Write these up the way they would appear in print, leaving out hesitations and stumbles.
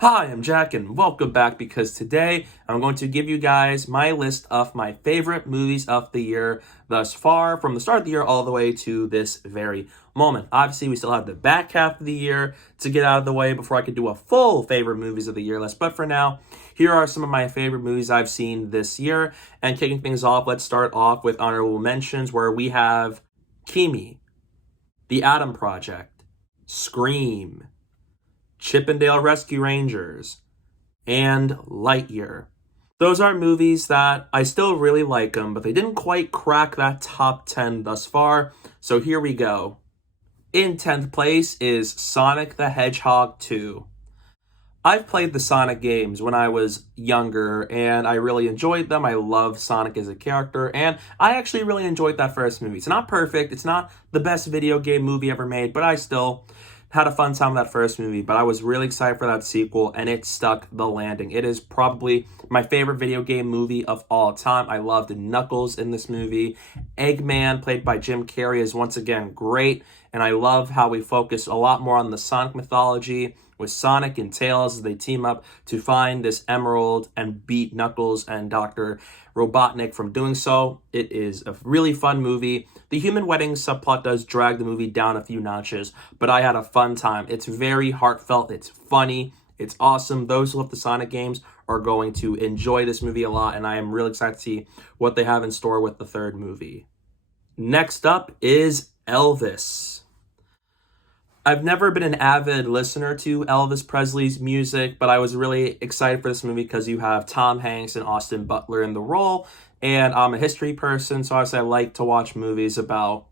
Hi, I'm Jack and welcome back because today I'm going to give you guys my list of my favorite movies of the year thus far, from the start of the year all the way to this very moment. Obviously, we still have the back half of the year to get out of the way before I could do a full favorite movies of the year list. But for now, here are some of my favorite movies I've seen this year. And kicking things off, let's start off with honorable mentions where we have Kimi, The Atom Project, Scream, Chippendale Rescue Rangers, and Lightyear. Those are movies that I still really like them, but they didn't quite crack that top 10 thus far, so here we go. In 10th place is Sonic the Hedgehog 2. I've played the Sonic games when I was younger, and I really enjoyed them. I love Sonic as a character, and I actually really enjoyed that first movie. It's not perfect, it's not the best video game movie ever made, but I still had a fun time with that first movie. But I was really excited for that sequel, and it stuck the landing. It is probably my favorite video game movie of all time. I loved Knuckles in this movie. Eggman, played by Jim Carrey, is once again great, and I love how we focus a lot more on the Sonic mythology with Sonic and Tails as they team up to find this emerald and beat Knuckles and Dr. Robotnik from doing so. It is a really fun movie. The human wedding subplot does drag the movie down a few notches, but I had a fun time. It's very heartfelt, it's funny, it's awesome. Those who love the Sonic games are going to enjoy this movie a lot, and I am really excited to see what they have in store with the third movie. Next up is Elvis. I've never been an avid listener to Elvis Presley's music, but I was really excited for this movie because you have Tom Hanks and Austin Butler in the role, and I'm a history person, so obviously I like to watch movies about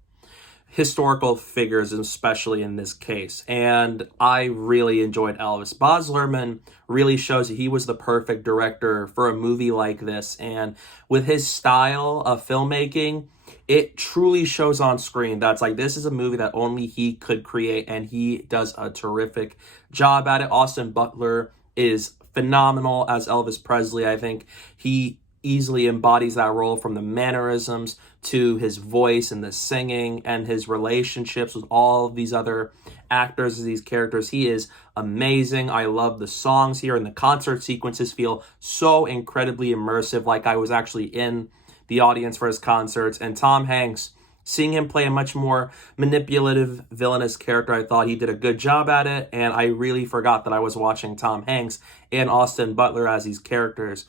historical figures, especially in this case. And I really enjoyed Elvis. Baz Luhrmann really shows that he was the perfect director for a movie like this. And with his style of filmmaking, it truly shows on screen. That's like, this is a movie that only he could create, and he does a terrific job at it. Austin Butler is phenomenal as Elvis Presley. I think he easily embodies that role, from the mannerisms to his voice and the singing and his relationships with all of these other actors, these characters. He is amazing. I love the songs here, and the concert sequences feel so incredibly immersive, like I was actually in the audience for his concerts. And Tom Hanks, seeing him play a much more manipulative, villainous character, I thought he did a good job at it, and I really forgot that I was watching Tom Hanks and Austin Butler as these characters.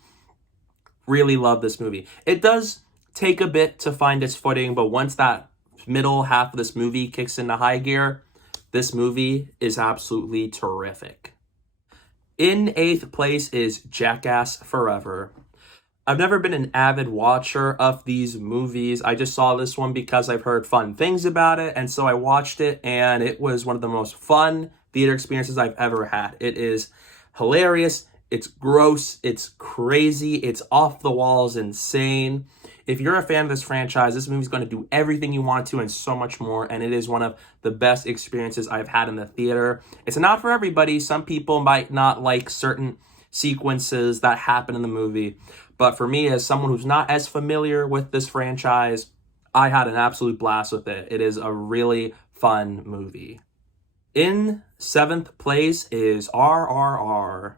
Really love this movie. It does take a bit to find its footing, but once that middle half of this movie kicks into high gear, this movie is absolutely terrific. In 8th place is Jackass Forever. I've never been an avid watcher of these movies. I just saw this one because I've heard fun things about it, and so I watched it, and it was one of the most fun theater experiences I've ever had. It is hilarious. It's gross, it's crazy, it's off the walls, insane. If you're a fan of this franchise, this movie's going to do everything you want it to and so much more, and it is one of the best experiences I've had in the theater. It's not for everybody. Some people might not like certain sequences that happen in the movie, but for me, as someone who's not as familiar with this franchise, I had an absolute blast with it. It is a really fun movie. In 7th place is RRR.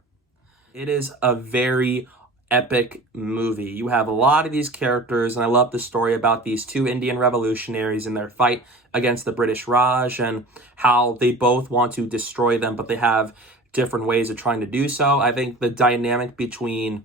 It is a very epic movie. You have a lot of these characters, and I love the story about these two Indian revolutionaries and their fight against the British Raj, and how they both want to destroy them, but they have different ways of trying to do so. I think the dynamic between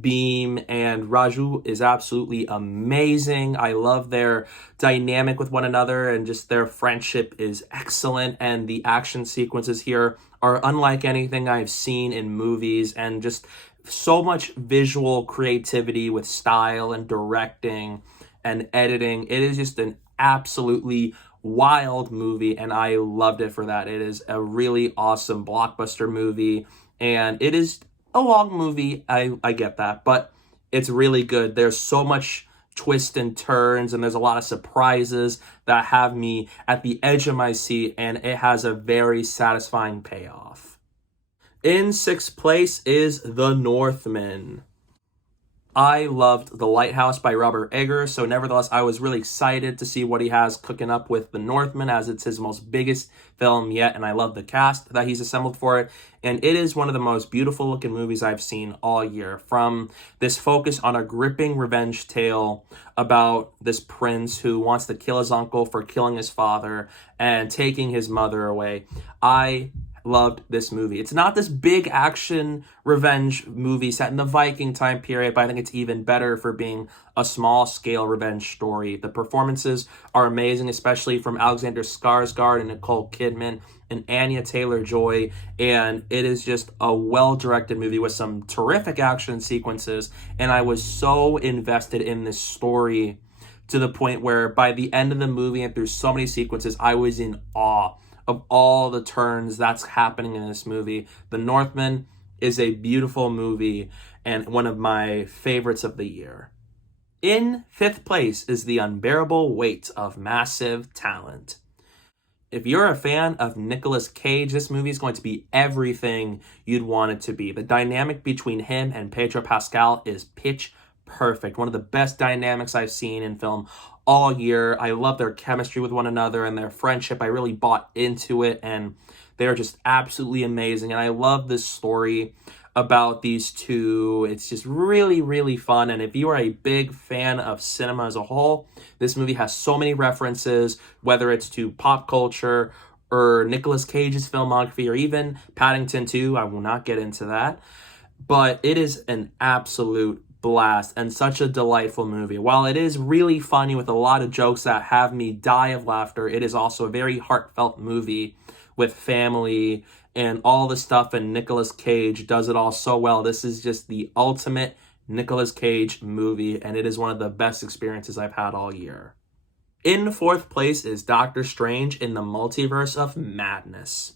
Beam and Raju is absolutely amazing. I love their dynamic with one another, and just their friendship is excellent, and the action sequences here are unlike anything I've seen in movies, and just so much visual creativity with style and directing and editing. It is just an absolutely wild movie, and I loved it for that. It is a really awesome blockbuster movie, and it is a long movie. I get that, but it's really good. There's so much twists and turns, and there's a lot of surprises that have me at the edge of my seat, and it has a very satisfying payoff. In 6th place is The Northman. I loved The Lighthouse by Robert Eggers, so nevertheless, I was really excited to see what he has cooking up with The Northman, as it's his most biggest film yet, and I love the cast that he's assembled for it. And it is one of the most beautiful looking movies I've seen all year. From this focus on a gripping revenge tale about this prince who wants to kill his uncle for killing his father and taking his mother away. I loved this movie. It's not this big action revenge movie set in the Viking time period, but I think it's even better for being a small scale revenge story. The performances are amazing, especially from Alexander Skarsgård and Nicole Kidman and Anya Taylor-Joy, and it is just a well-directed movie with some terrific action sequences, and I was so invested in this story to the point where by the end of the movie and through so many sequences, I was in awe of all the turns that's happening in this movie. The Northman is a beautiful movie and one of my favorites of the year. In fifth place is The Unbearable Weight of Massive Talent. If you're a fan of Nicolas Cage, this movie is going to be everything you'd want it to be. The dynamic between him and Pedro Pascal is pitch perfect. One of the best dynamics I've seen in film all year. I love their chemistry with one another and their friendship. I really bought into it, and they're just absolutely amazing. And I love this story about these two. It's just really, really fun. And if you are a big fan of cinema as a whole, this movie has so many references, whether it's to pop culture or Nicolas Cage's filmography or even Paddington 2. I will not get into that. But it is an absolute blast and such a delightful movie. While it is really funny with a lot of jokes that have me die of laughter, it is also a very heartfelt movie with family and all the stuff, and Nicolas Cage does it all so well. This is just the ultimate Nicolas Cage movie, and it is one of the best experiences I've had all year. In fourth place is Doctor Strange in the Multiverse of Madness.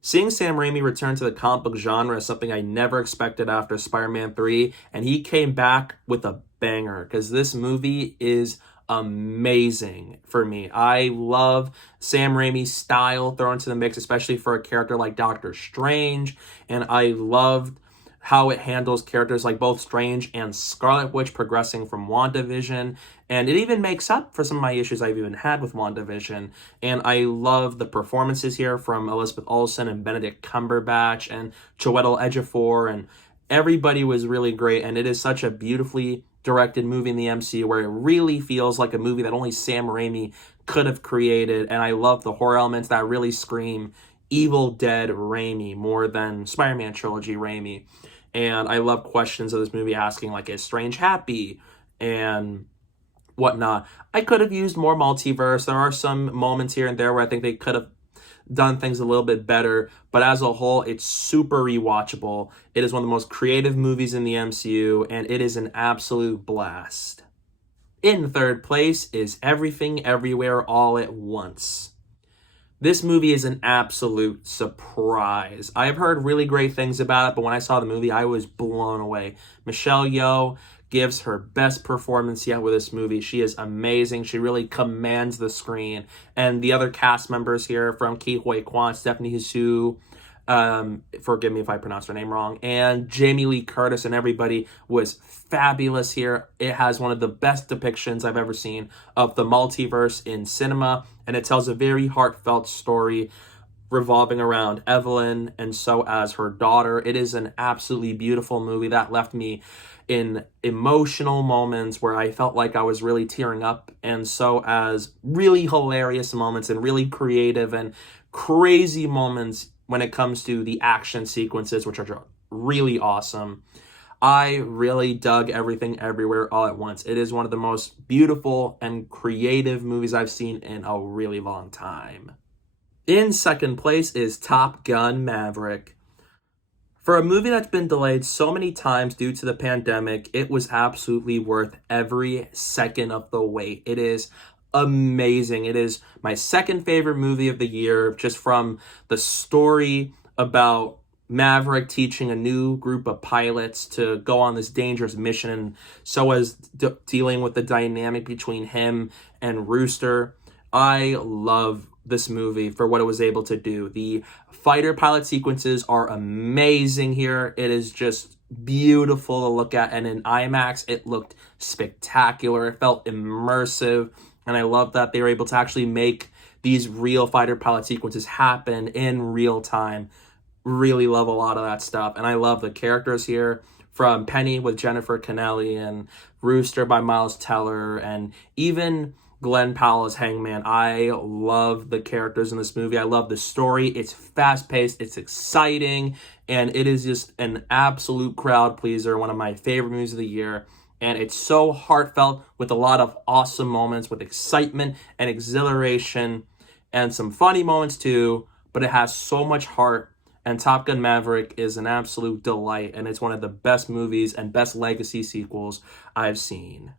Seeing Sam Raimi return to the comic book genre is something I never expected after Spider-Man 3, and he came back with a banger because this movie is amazing for me. I love Sam Raimi's style thrown into the mix, especially for a character like Doctor Strange, and I loved how it handles characters like both Strange and Scarlet Witch progressing from WandaVision, and it even makes up for some of my issues I've even had with WandaVision. And I love the performances here from Elizabeth Olsen and Benedict Cumberbatch and Chiwetel Ejiofor, and everybody was really great, and it is such a beautifully directed movie in the MCU where it really feels like a movie that only Sam Raimi could have created, and I love the horror elements that really scream Evil Dead Raimi more than Spider-Man trilogy Raimi. And I love questions of this movie asking, like, is Strange happy? And whatnot. I could have used more multiverse. There are some moments here and there where I think they could have done things a little bit better. But as a whole, it's super rewatchable. It is one of the most creative movies in the MCU, and it is an absolute blast. In third place is Everything Everywhere All at Once. This movie is an absolute surprise. I've heard really great things about it, but when I saw the movie, I was blown away. Michelle Yeoh gives her best performance yet with this movie. She is amazing. She really commands the screen. And the other cast members here from Ke Huy Quan, Stephanie Hsu, forgive me if I pronounce her name wrong, and Jamie Lee Curtis and everybody was fabulous here. It has one of the best depictions I've ever seen of the multiverse in cinema, and it tells a very heartfelt story revolving around Evelyn and so as her daughter. It is an absolutely beautiful movie that left me in emotional moments where I felt like I was really tearing up, and so as really hilarious moments and really creative and crazy moments when it comes to the action sequences, which are really awesome. I really dug Everything Everywhere All at Once. It is one of the most beautiful and creative movies I've seen in a really long time. In second place is Top Gun Maverick. For a movie that's been delayed so many times due to the pandemic, it was absolutely worth every second of the wait. It is amazing. It is my second favorite movie of the year, just from the story about Maverick teaching a new group of pilots to go on this dangerous mission, and so as dealing with the dynamic between him and Rooster. I love this movie for what it was able to do. The fighter pilot sequences are amazing here. It is just beautiful to look at, and in IMAX, it looked spectacular. It felt immersive, and I love that they were able to actually make these real fighter pilot sequences happen in real time. Really love a lot of that stuff, and I love the characters here, from Penny with Jennifer Connelly and Rooster by Miles Teller, and even Glenn Powell as Hangman. I love the characters in this movie. I love the story. It's fast-paced, it's exciting, and it is just an absolute crowd pleaser, one of my favorite movies of the year. And it's so heartfelt, with a lot of awesome moments, with excitement and exhilaration, and some funny moments too, but it has so much heart. And Top Gun Maverick is an absolute delight, and it's one of the best movies and best legacy sequels I've seen.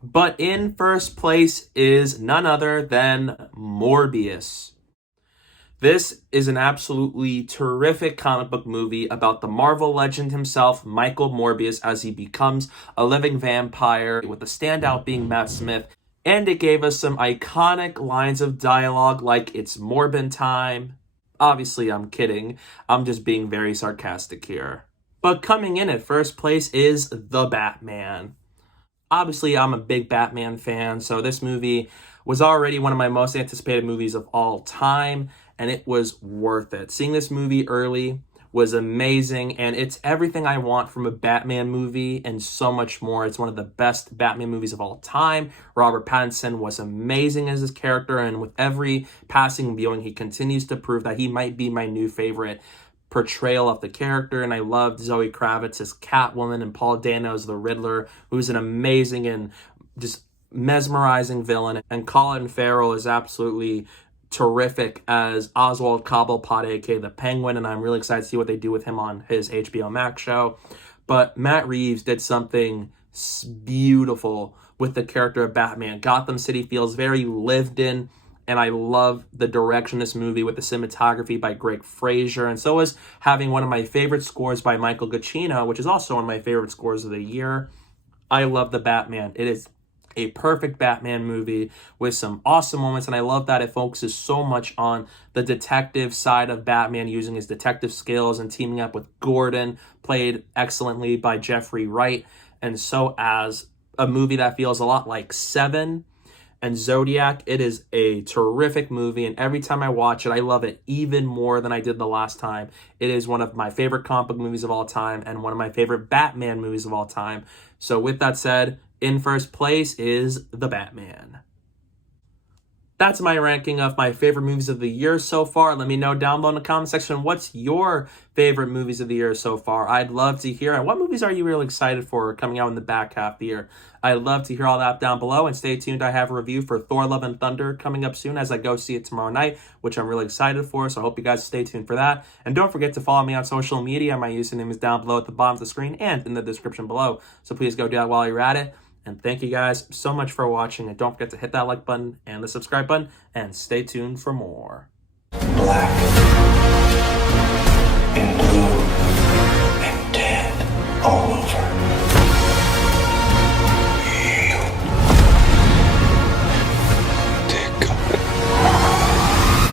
But in first place is none other than Morbius. This is an absolutely terrific comic book movie about the Marvel legend himself, Michael Morbius, as he becomes a living vampire, with the standout being Matt Smith. And it gave us some iconic lines of dialogue like, "It's Morbin time." Obviously, I'm kidding. I'm just being very sarcastic here. But coming in at first place is The Batman. Obviously, I'm a big Batman fan, so this movie was already one of my most anticipated movies of all time, and it was worth it. Seeing this movie early was amazing, and it's everything I want from a Batman movie and so much more. It's one of the best Batman movies of all time. Robert Pattinson was amazing as his character, and with every passing viewing, he continues to prove that he might be my new favorite portrayal of the character. And I loved Zoe Kravitz as Catwoman and Paul Dano as the Riddler, who's an amazing and just mesmerizing villain. And Colin Farrell is absolutely terrific as Oswald Cobblepot, aka the Penguin, and I'm really excited to see what they do with him on his HBO Max show. But Matt Reeves did something beautiful with the character of Batman. Gotham City feels very lived in, and I love the direction of this movie with the cinematography by Greg Fraser, and so is having one of my favorite scores by Michael Giacchino, which is also one of my favorite scores of the year. I love The Batman. It is a perfect Batman movie with some awesome moments, and I love that it focuses so much on the detective side of Batman, using his detective skills and teaming up with Gordon, played excellently by Jeffrey Wright. And so as a movie that feels a lot like Seven and Zodiac, it is a terrific movie, and every time I watch it, I love it even more than I did the last time. It is one of my favorite comic book movies of all time, and one of my favorite Batman movies of all time. So with that said, in first place is The Batman. That's my ranking of my favorite movies of the year so far. Let me know down below in the comment section, what's your favorite movies of the year so far? I'd love to hear. And what movies are you really excited for coming out in the back half of the year? I'd love to hear all that down below. And stay tuned. I have a review for Thor: Love and Thunder coming up soon as I go see it tomorrow night, which I'm really excited for. So I hope you guys stay tuned for that. And don't forget to follow me on social media. My username is down below at the bottom of the screen and in the description below. So please go do that while you're at it. And thank you guys so much for watching. And don't forget to hit that like button and the subscribe button. And stay tuned for more. Black and blue and dead. Always.